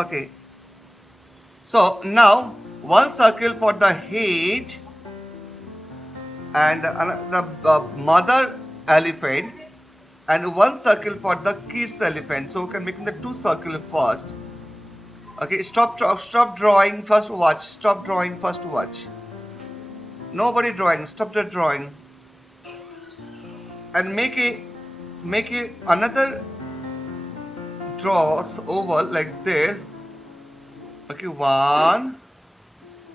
Okay. So now one circle for the head and the mother elephant, and one circle for the kids elephant. So we can make the two circles first. Okay, stop drawing, first watch. Stop drawing, first watch. Nobody drawing, stop the drawing. And make a another draws oval like this. Okay, one,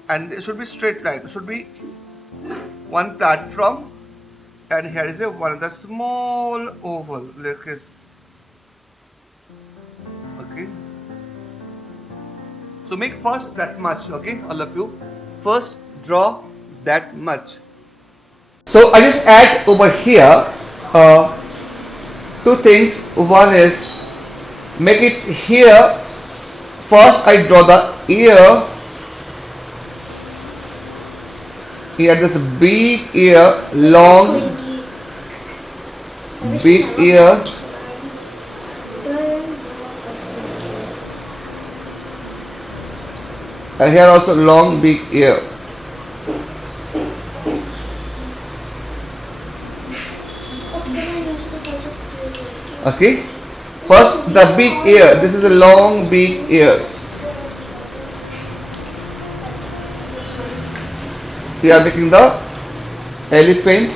and it should be straight line. It should be one platform, and here is a one of the small oval like this. Okay. So make first that much. Okay, all of you. First draw that much. So I just add over here two things. One is make it here. First I draw the ear. Here this big ear, long big ear. And here also long big ear. Okay. First the big ear. This is a long big ear. We are making the elephant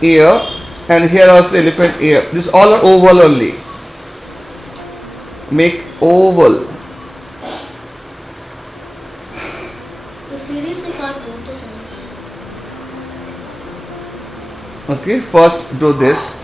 ear, and here also elephant ear. This all are oval only. Make oval. You seriously can't do this. Okay, first do this.